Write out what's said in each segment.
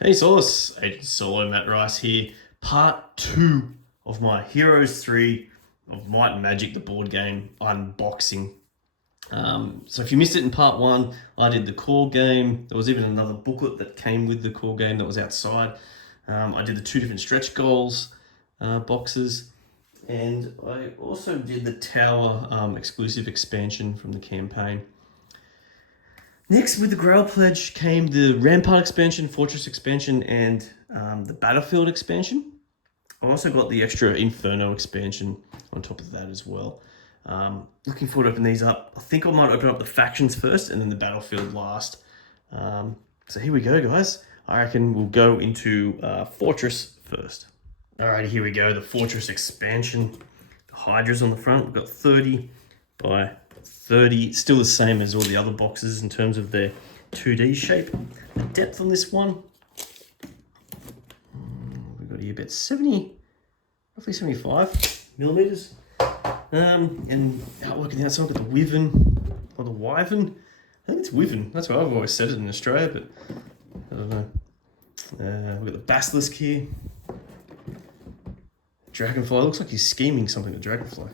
Hey Soloists, Agent Solo Matt Rice here. Part 2 of my Heroes 3 of Might and Magic, the board game unboxing. So if you missed it in part 1, I did the core game. There was even another booklet that came with the core game that was outside. I did the 2 different stretch goals boxes. And I also did the Tower exclusive expansion from the campaign. Next, with the Grail Pledge came the Rampart expansion, Fortress expansion, and the Battlefield expansion. I also got the extra Inferno expansion on top of that as well. Looking forward to open these up. I think I might open up the factions first and then the Battlefield last. So here we go, guys. I reckon we'll go into Fortress first. Alrighty, here we go. The Fortress expansion. The Hydras on the front. We've got 30 by 30, still the same as all the other boxes in terms of their 2D shape. The depth on this one, we've got here about 70, roughly 75 millimeters. And outwork on the outside, we've got the Wyvern, or the Wyvern. I think it's Wyvern, that's what I've always said it in Australia, but I don't know. We've got the Basilisk here. Dragonfly, looks like he's scheming something, the Dragonfly.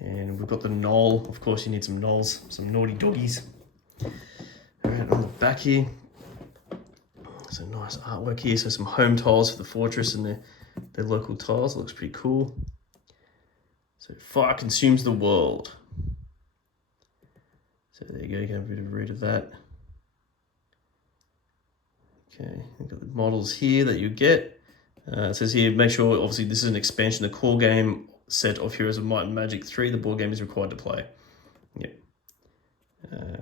And we've got the Knoll. Of course, you need some Knolls, some naughty doggies. All right, on the back here, some nice artwork here. So some home tiles for the fortress and their local tiles. It looks pretty cool. So fire consumes the world. So there you go, you get a bit of a read of that. Okay, we've got the models here that you get. It says here, make sure, obviously this is an expansion, the core game set of Heroes of Might and Magic 3, the board game is required to play. Yep.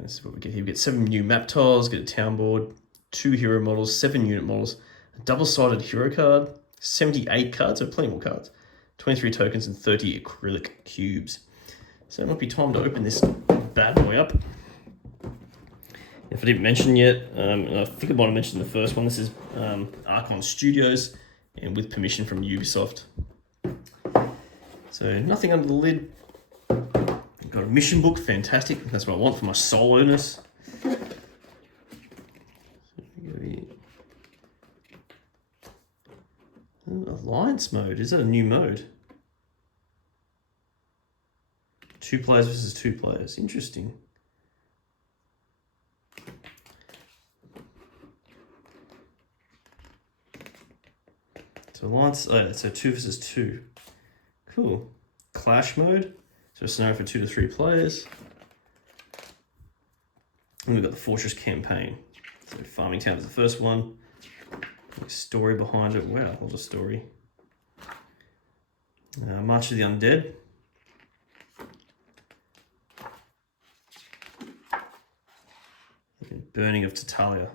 This is what we get here. We get 7 new map tiles, get a town board, 2 hero models, 7 unit models, a double-sided hero card, 78 cards, so plenty more cards, 23 tokens and 30 acrylic cubes. So it might be time to open this bad boy up. If I didn't mention yet, and I think I might have mentioned the first one, this is Archon Studios, and with permission from Ubisoft. So nothing under the lid. Got a mission book, fantastic. That's what I want for my solo-ness. Alliance mode, is that a new mode? 2 players versus 2 players, interesting. So Alliance, so 2 versus 2. Cool. Clash mode. So a scenario for 2 to 3 players. And we've got the Fortress campaign. So Farming Town is the first one. Story behind it. Wow, what a story. March of the Undead. And Burning of Tatalia.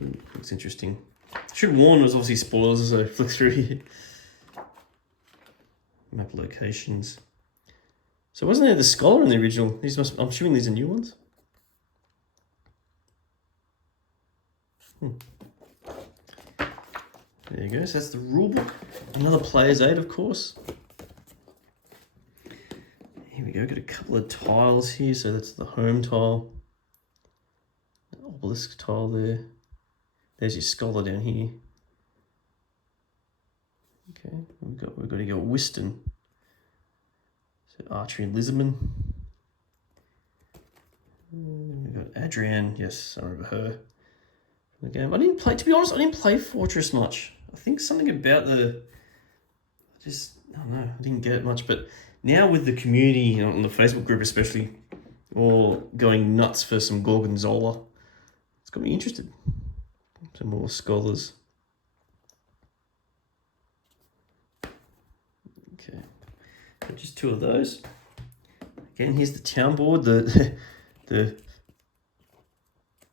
Ooh, looks interesting. Should warn, there's obviously spoilers as I flick through here. Map locations. So wasn't there the Scholar in the original? I'm assuming these are new ones. There you go, so that's the rulebook. Another player's aid, of course. Here we go, got a couple of tiles here. So that's the home tile. The obelisk tile there. There's your Scholar down here. Okay, we've got to go Whiston. So Archery and Lisbon. We've got Adrienne, yes, I remember her. The game. To be honest, I didn't play Fortress much. I think something about I don't know, I didn't get it much. But now with the community, you know, on the Facebook group especially, all going nuts for some Gorgonzola, it's got me interested. Some more Scholars. Okay, so just 2 of those. Again, here's the town board, the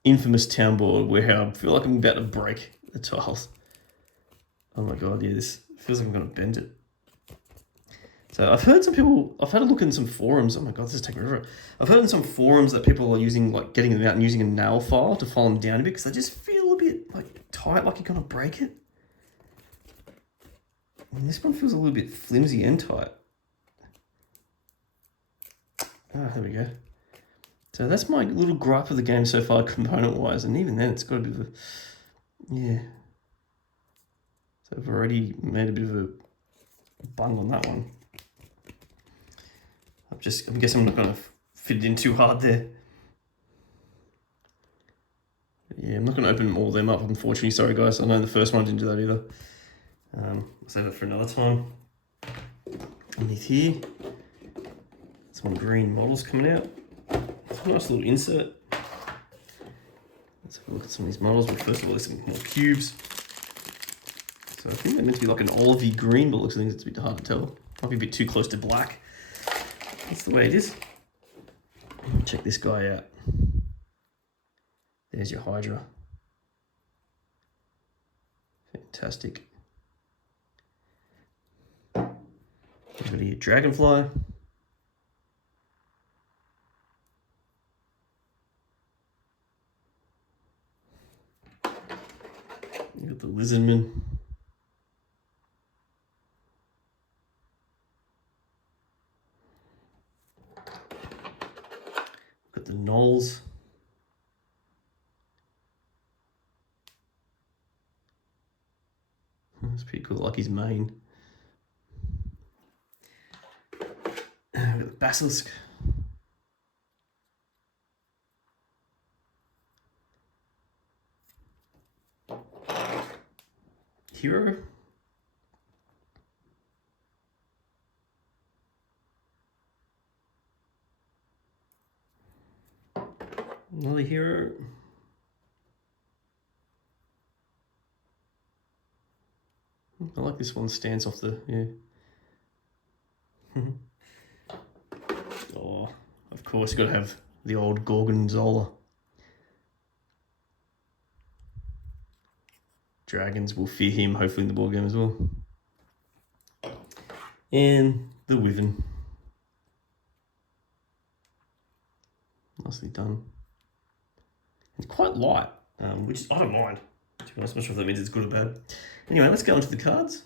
infamous town board where I feel like I'm about to break the tiles. Oh my god, yeah, this feels like I'm gonna bend it. So I've heard some people, I've had a look in some forums. Oh my god, this is taking forever. I've heard in some forums that people are using, like, getting them out and using a nail file to file them down a bit because they just feel a bit like tight, like you're gonna break it. And this one feels a little bit flimsy and tight. Ah, there we go. So that's my little gripe of the game so far, component-wise, and even then it's got a bit of a, yeah. So I've already made a bit of a bung on that one. I guess I'm not going to fit it in too hard there. Yeah, I'm not going to open all of them up, unfortunately. Sorry, guys. I know the first one didn't do that either. I'll save that for another time. Underneath here, some green models coming out. It's a nice little insert. Let's have a look at some of these models. But first of all, there's some more cubes. So I think they're meant to be like an olivey green, but looks like it's a bit hard to tell. Might be a bit too close to black. That's the way it is. Check this guy out. There's your Hydra. Fantastic. You've got your Dragonfly. You've got the Lizardman. Got the Knolls. That's pretty cool, like his mane. We've got the Basilisk. Hero. Another hero. I like this one, stance off the, yeah. Oh, of course, you've got to have the old Gorgonzola. Dragons will fear him, hopefully in the board game as well. And the Wyvern. Nicely done. It's quite light, which I don't mind. To be honest, I'm not sure if that means it's good or bad. Anyway, let's go into the cards.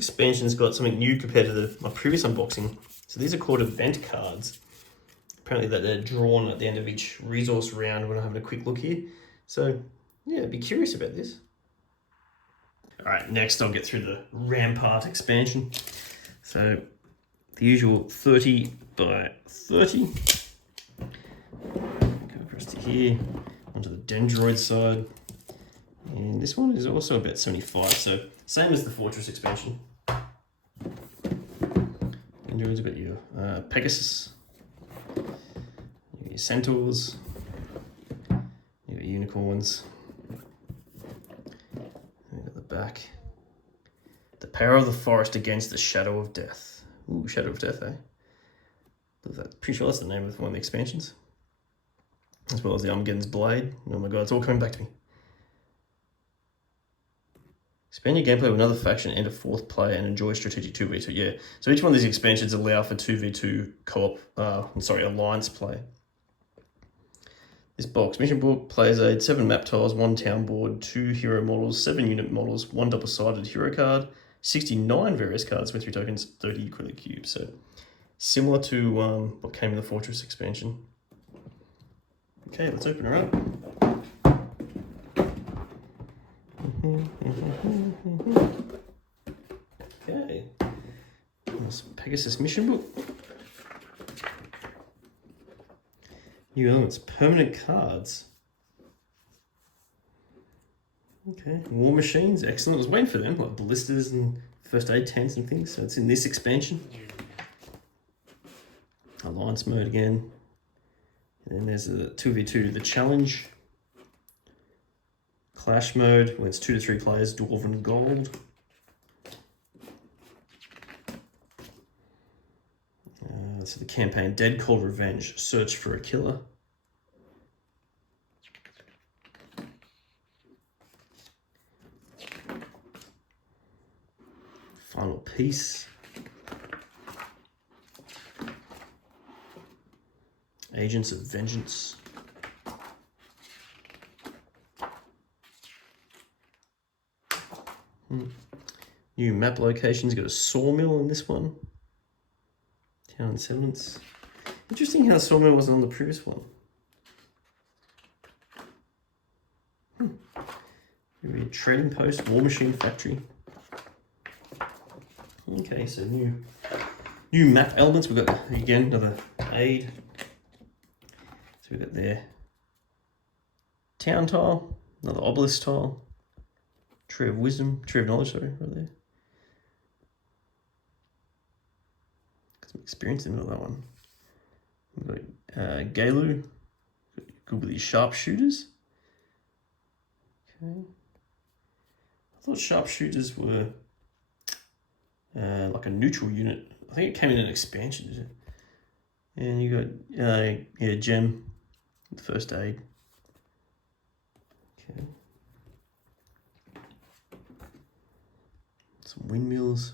expansion's got something new compared to my previous unboxing. So these are called event cards. Apparently that they're drawn at the end of each resource round when I'm having a quick look here. So yeah, I'd be curious about this. All right, next I'll get through the Rampart expansion. So the usual 30 by 30. Go across to here, onto the Dendroid side. And this one is also about 75, so same as the Fortress expansion. Dendroids, got your Pegasus, your Centaurs, your Unicorns. And at the back, the power of the forest against the shadow of death. Ooh, Shadow of Death, eh? Pretty sure that's the name of one of the expansions. As well as the Armageddon's Blade. Oh my god, it's all coming back to me. Expand your gameplay with another faction, enter fourth player, and enjoy strategic 2v2. Yeah, so each one of these expansions allow for 2v2 co-op, alliance play. This box, mission book, player's aid, 7 map tiles, 1 town board, 2 hero models, 7 unit models, 1 double-sided hero card, 69 various cards, with 3 tokens, 30 acrylic cubes. So similar to what came in the Fortress expansion. Okay, let's open her up. Okay, nice Pegasus mission book. New elements, permanent cards. Okay, war machines, excellent. I was waiting for them, like ballistas and first aid tents and things. So it's in this expansion. Alliance mode again. And then there's a 2v2, the challenge. Clash mode, when it's 2 to 3 players, Dwarven Gold. So the campaign, Dead Cold Revenge, Search for a Killer. Final Peace. Agents of Vengeance. New map locations, got a sawmill in this one. Town settlements. Interesting how the sawmill wasn't on the previous one. Maybe a trading post, war machine factory. Okay, so new map elements. We've got again another aid. So we've got there town tile, another obelisk tile, tree of wisdom, tree of knowledge, sorry, right there. Got some experience in that one. We've got Galu, good with these sharpshooters. Okay. I thought sharpshooters were like a neutral unit. I think it came in an expansion, did it? And you got gem, first aid. Okay. Some windmills.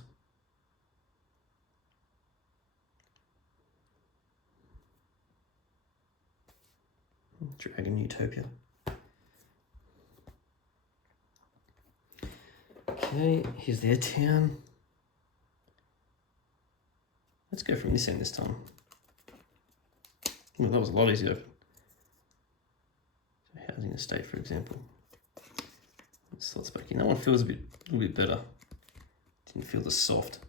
Dragon Utopia. Okay, here's their town. Let's go from this end this time. Well, that was a lot easier. So housing estate, for example. Let's slots back in. That one feels a little bit better. Didn't feel as soft.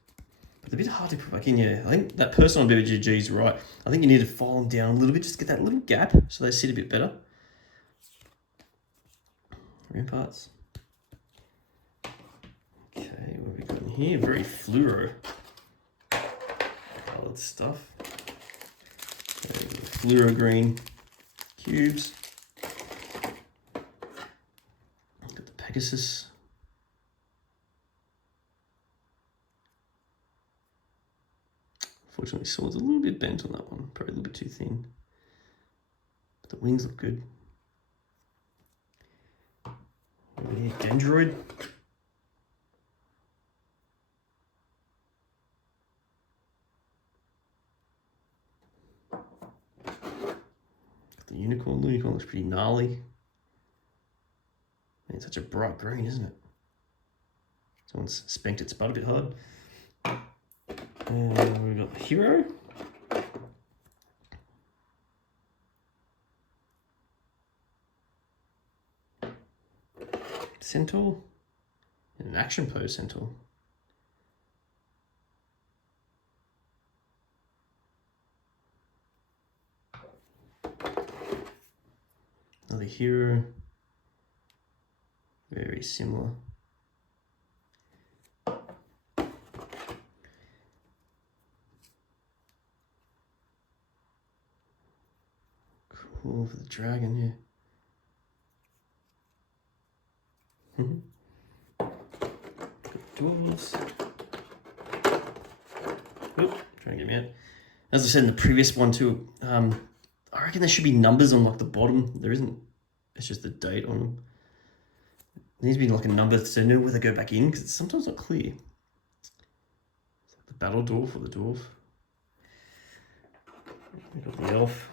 But a bit hard to put back in, yeah. I think that person on BBGG is right. I think you need to file them down a little bit, just get that little gap so they sit a bit better. Ramparts. Okay, what have we got in here? Very fluoro coloured stuff. Fluoro green cubes. Got the Pegasus. Unfortunately, sword's a little bit bent on that one, probably a little bit too thin. But the wings look good. Over here, Dendroid. The unicorn. The unicorn looks pretty gnarly. Man, it's such a bright green, isn't it? Someone's spanked its butt a bit hard. And we've got the hero. Centaur. And an action pose centaur. Another hero. Very similar. Cool for the dragon, yeah. Dwarves. Oop, trying to get me out. As I said in the previous one too, I reckon there should be numbers on like the bottom. There isn't. It's just the date on them. There needs to be like a number to know where they go back in because it's sometimes not clear. It's like the battle dwarf or the dwarf. We've got the elf.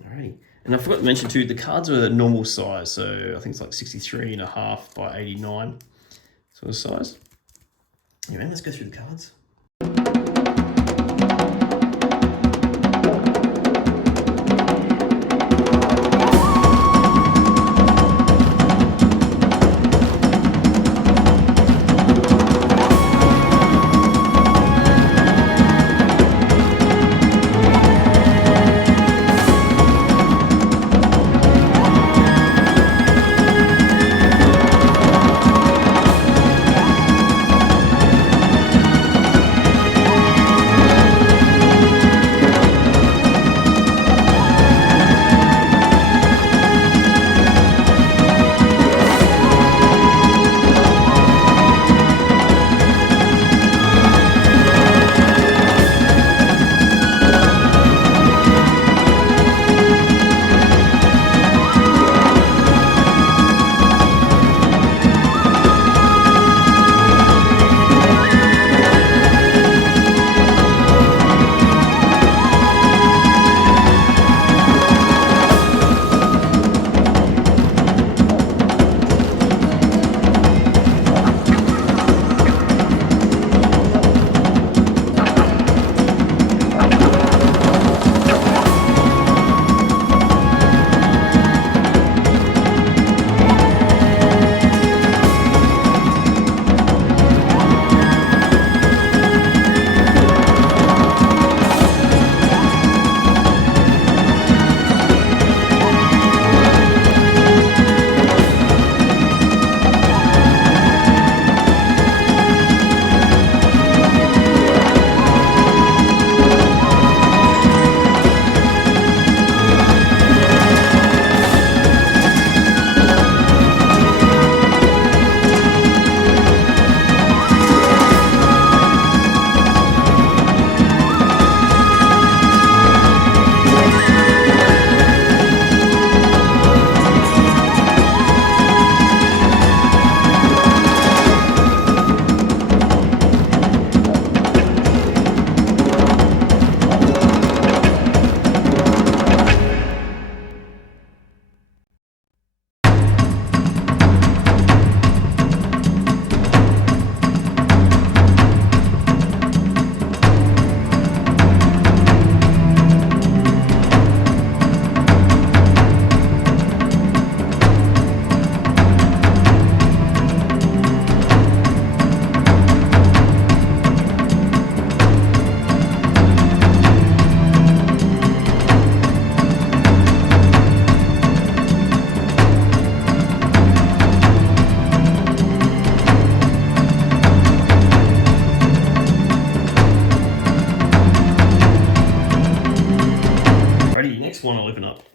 Alrighty. And I forgot to mention too, the cards are normal size. So I think it's like 63.5 by 89 sort of size. Anyway, let's go through the cards.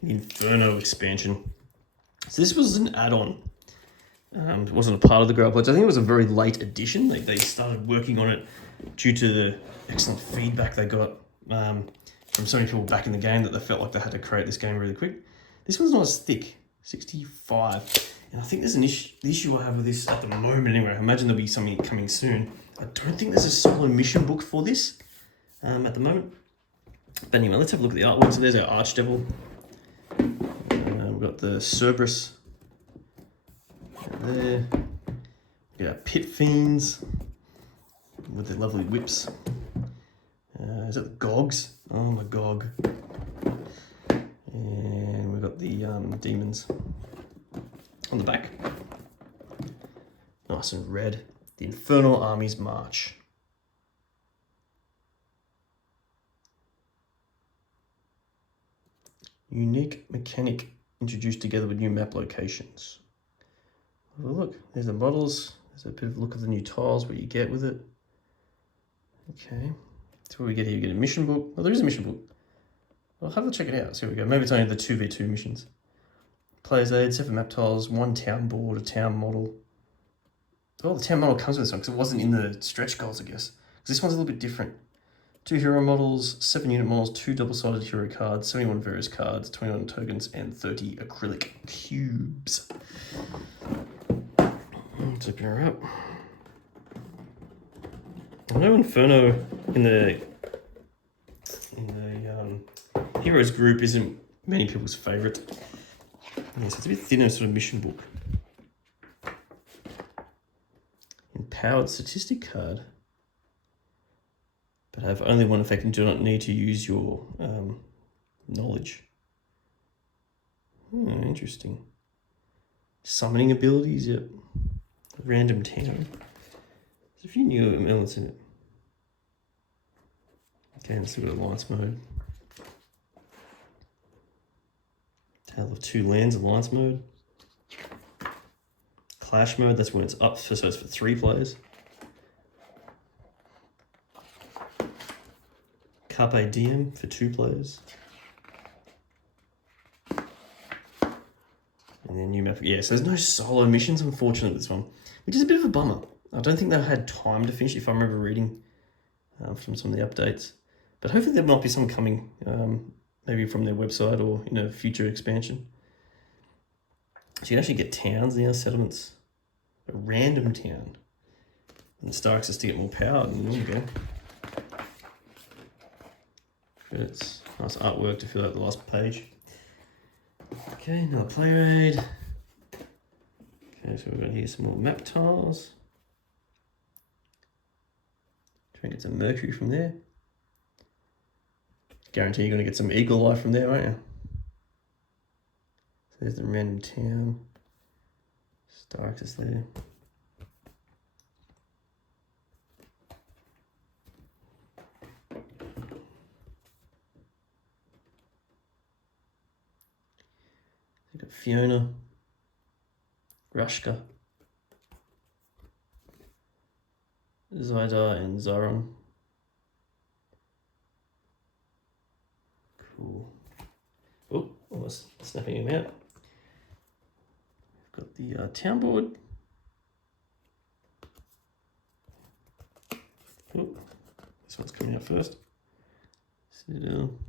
Inferno expansion. So this was an add-on. It wasn't a part of the Grail Pledge. I think it was a very late addition. They started working on it due to the excellent feedback they got from so many people back in the game that they felt like they had to create this game really quick. This one's not as thick, 65. And I think there's an issue. The issue I have with this at the moment anyway, I imagine there'll be something coming soon. I don't think there's a solo mission book for this at the moment. But anyway, let's have a look at the artwork. So there's our Archdevil. We've got the Cerberus there. We got our Pit Fiends with their lovely whips. Is that the Gogs? Oh, my Gog. And we've got the demons on the back. Nice and red. The Infernal Armies March. Unique mechanic introduced together with new map locations. Have a look. There's the models. There's a bit of a look of the new tiles, what you get with it. Okay. So what we get here, you get a mission book. Oh, there is a mission book. Well, have a check it out. So here we go. Maybe it's only the 2v2 missions. Player's aid, 7 map tiles, 1 town board, a town model. Oh, the town model comes with this one because it wasn't in the stretch goals, I guess. Because this one's a little bit different. 2 hero models, 7 unit models, 2 double-sided hero cards, 71 various cards, 21 tokens, and 30 acrylic cubes. Let's open her up. I know Inferno in the Heroes group isn't many people's favourite. Yeah, so it's a bit thinner sort of mission book. Empowered statistic card. But have only one effect and do not need to use your knowledge. Interesting. Summoning abilities, yep. Random town. There's a few new elements in it. Okay, let's look at alliance mode. Tale of Two Lands, alliance mode. Clash mode, that's when it's up, so it's for 3 players. Carpe Diem for 2 players. And then new map. Yeah, so there's no solo missions, unfortunately, this one, which is a bit of a bummer. I don't think they had time to finish, if I remember reading from some of the updates. But hopefully there might be some coming, maybe from their website or in a future expansion. So you can actually get towns now, settlements. A random town. And the star access to get more power than the normal game. It's nice artwork to fill out the last page. Okay, another player aid. Okay, so we've got here some more map tiles. Try and get some Mercury from there. Guarantee you're going to get some Eagle Eye from there, aren't you? So there's the random town. Star access there. We've got Fiona, Rushka, Zydar, and Zaron. Cool. Oh, almost snapping him out. We've got the town board. Oh, this one's coming out first. Sit it down.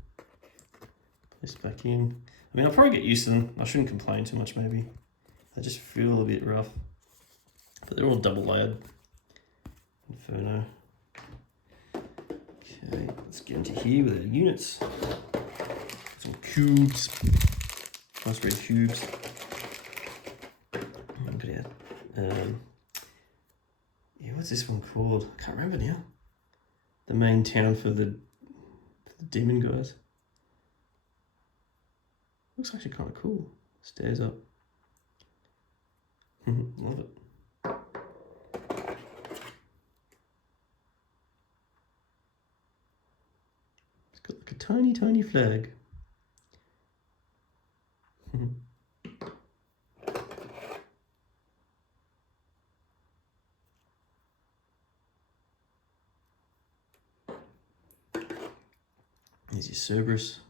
Place back in. I mean, I'll probably get used to them. I shouldn't complain too much, maybe. They just feel a bit rough. But they're all double layered. Inferno. Okay, let's get into here with our units. Some cubes. Nice red cubes. Put out. Yeah, what's this one called? I can't remember now. The main town for the demon guys. Looks actually kind of cool. Stairs up. Love it. It's got like a tiny, tiny flag. There's your Cerberus.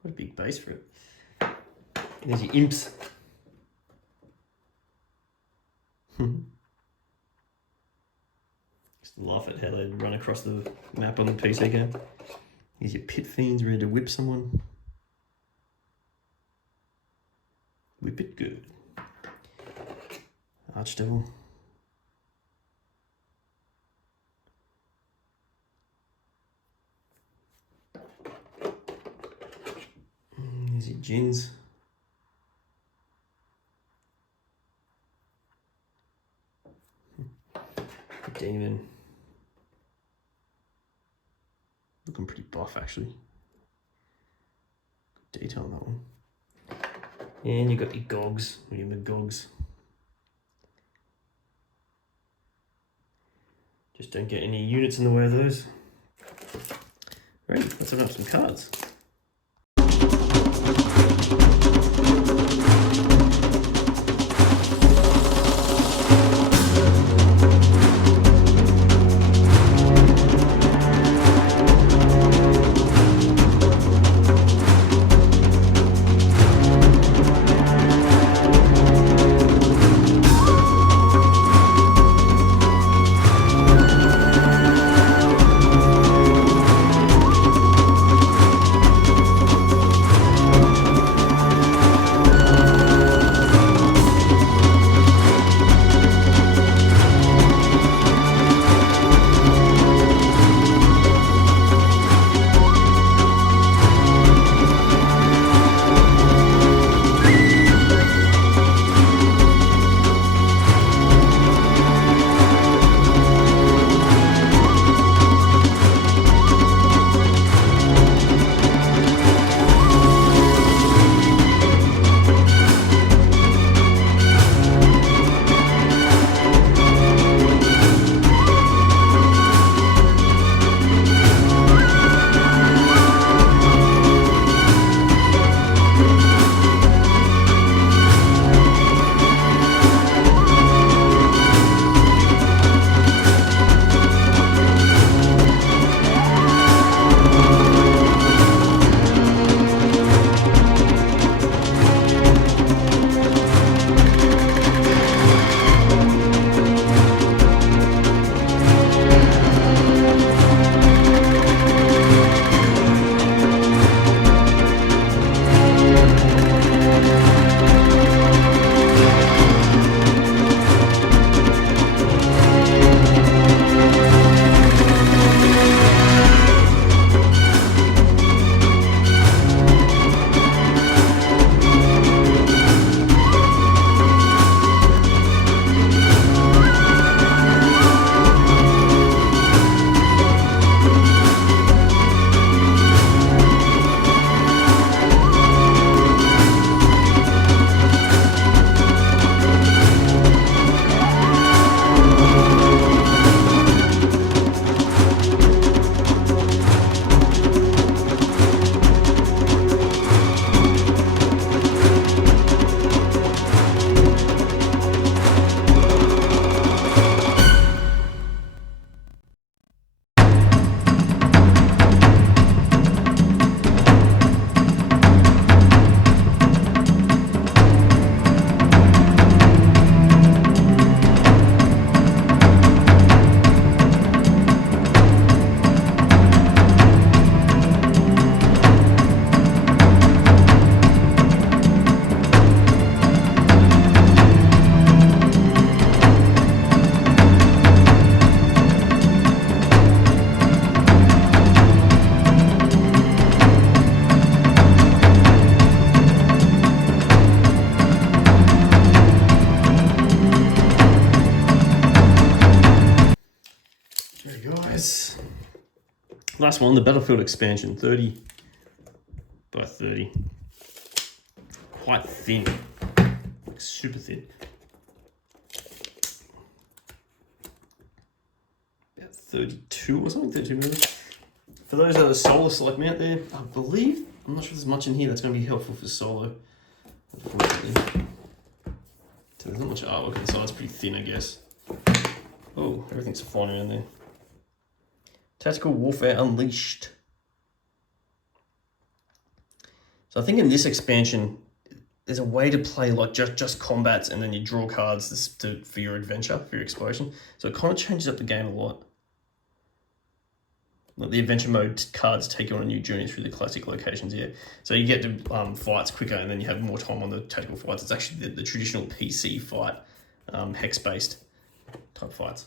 Quite a big base for it. There's your imps. Just laugh at how they run across the map on the PC game. Here's your pit fiends ready to whip someone. Whip it good. Archdevil. There's your gins. Demon. Looking pretty buff actually. Good detail on that one. And you've got your gogs, your Magogs. Just don't get any units in the way of those. Right, let's open up some cards. Last one, the Battlefield expansion, 30 by 30. Quite thin, like super thin. About 32 or something, 32 millimeters. For those that are soloists like me out there, I believe, I'm not sure there's much in here that's going to be helpful for solo. Unfortunately. So there's not much artwork on the side, it's pretty thin, I guess. Oh, everything's flying around there. Tactical Warfare Unleashed. So I think in this expansion, there's a way to play like just combats and then you draw cards for your adventure, for your exploration. So it kind of changes up the game a lot. Like the adventure mode cards take you on a new journey through the classic locations here. So you get to fights quicker and then you have more time on the tactical fights. It's actually the traditional PC fight, hex-based type fights.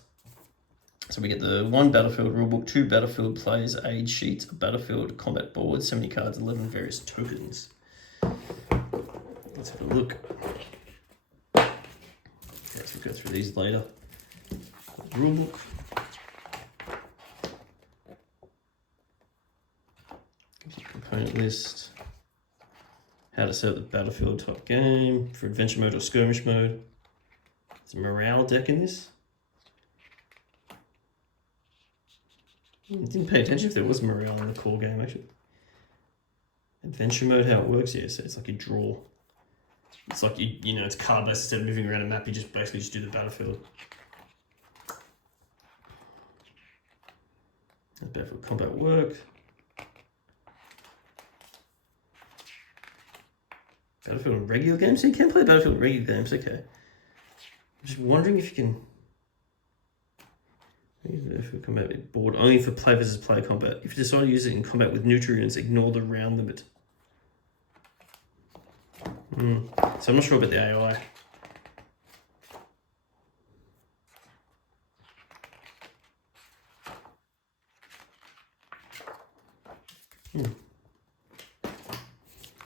So we get the 1 Battlefield rulebook, 2 Battlefield players age sheets, a Battlefield combat board, 70 cards, 11 various tokens. let's have a look. Let's go through these later. Rulebook. Component list. How to set up the battlefield type game for adventure mode or skirmish mode. There's a morale deck in this. Didn't pay attention if there was morale in the core game actually. Adventure mode, how it works, yeah, so it's like you draw. It's like you know, it's card based instead of moving around a map, you just basically just do the battlefield. That's battlefield combat work. Battlefield in regular games? So you can play Battlefield in regular games, okay. I'm just wondering if you can... Battlefield combat board only for play versus player combat. If you decide to use it in combat with neutral units, ignore the round limit. So I'm not sure about the AI.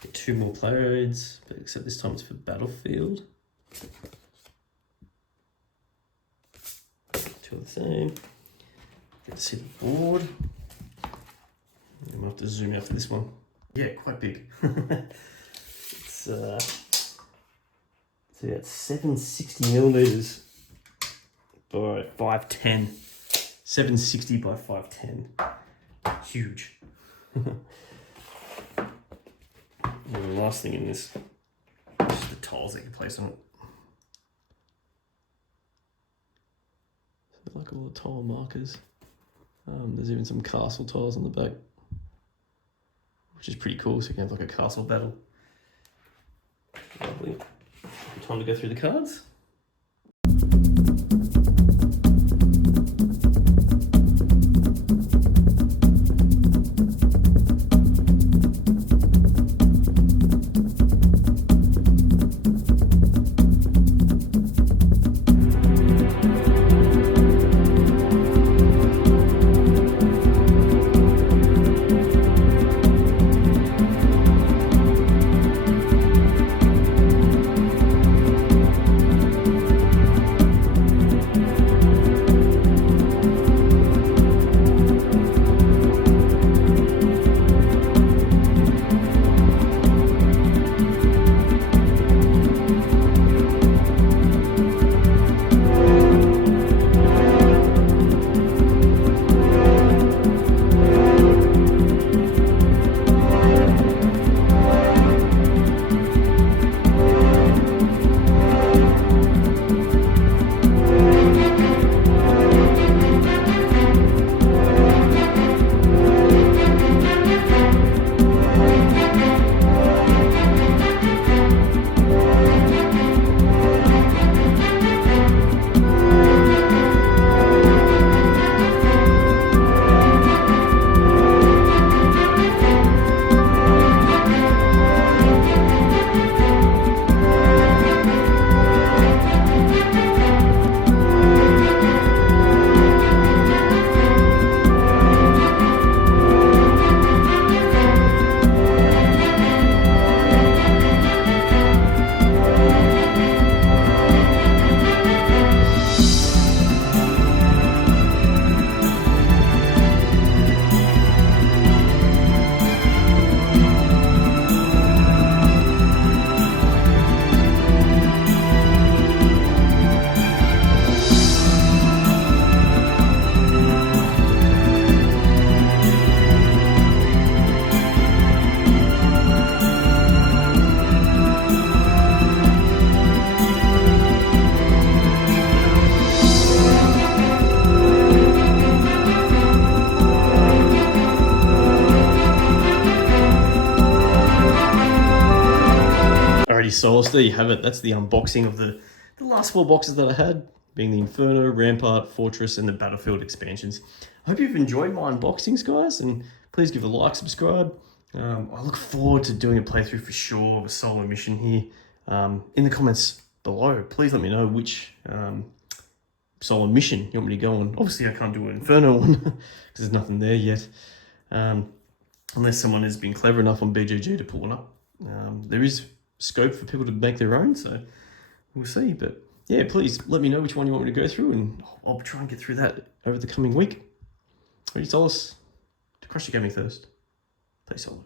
Get 2 more player aids, but except this time it's for Battlefield. 2 are the same. Get to see the board. I'm gonna have to zoom out for this one. Yeah, quite big. It's about 760 millimeters by 510. 760 by 510. Huge. And the last thing in this is just the tiles that you place on it. So like all the tile markers. There's even some castle tiles on the back, which is pretty cool. So you can have like a castle battle. Lovely. Time to go through the cards. Soloists, there you have it. That's the unboxing of the last 4 boxes that I had, being the Inferno, Rampart, Fortress, and the Battlefield expansions. I hope you've enjoyed my unboxings, guys, and please give a like, subscribe. I look forward to doing a playthrough for sure of a solo mission here. In the comments below, please let me know which solo mission you want me to go on. Obviously, I can't do an Inferno one because there's nothing there yet, unless someone has been clever enough on BGG to pull one up. There is scope for people to make their own. So we'll see. But yeah, please let me know which one you want me to go through, and I'll try and get through that over the coming week. Ready, Solace? To crush your gaming thirst. Play solo.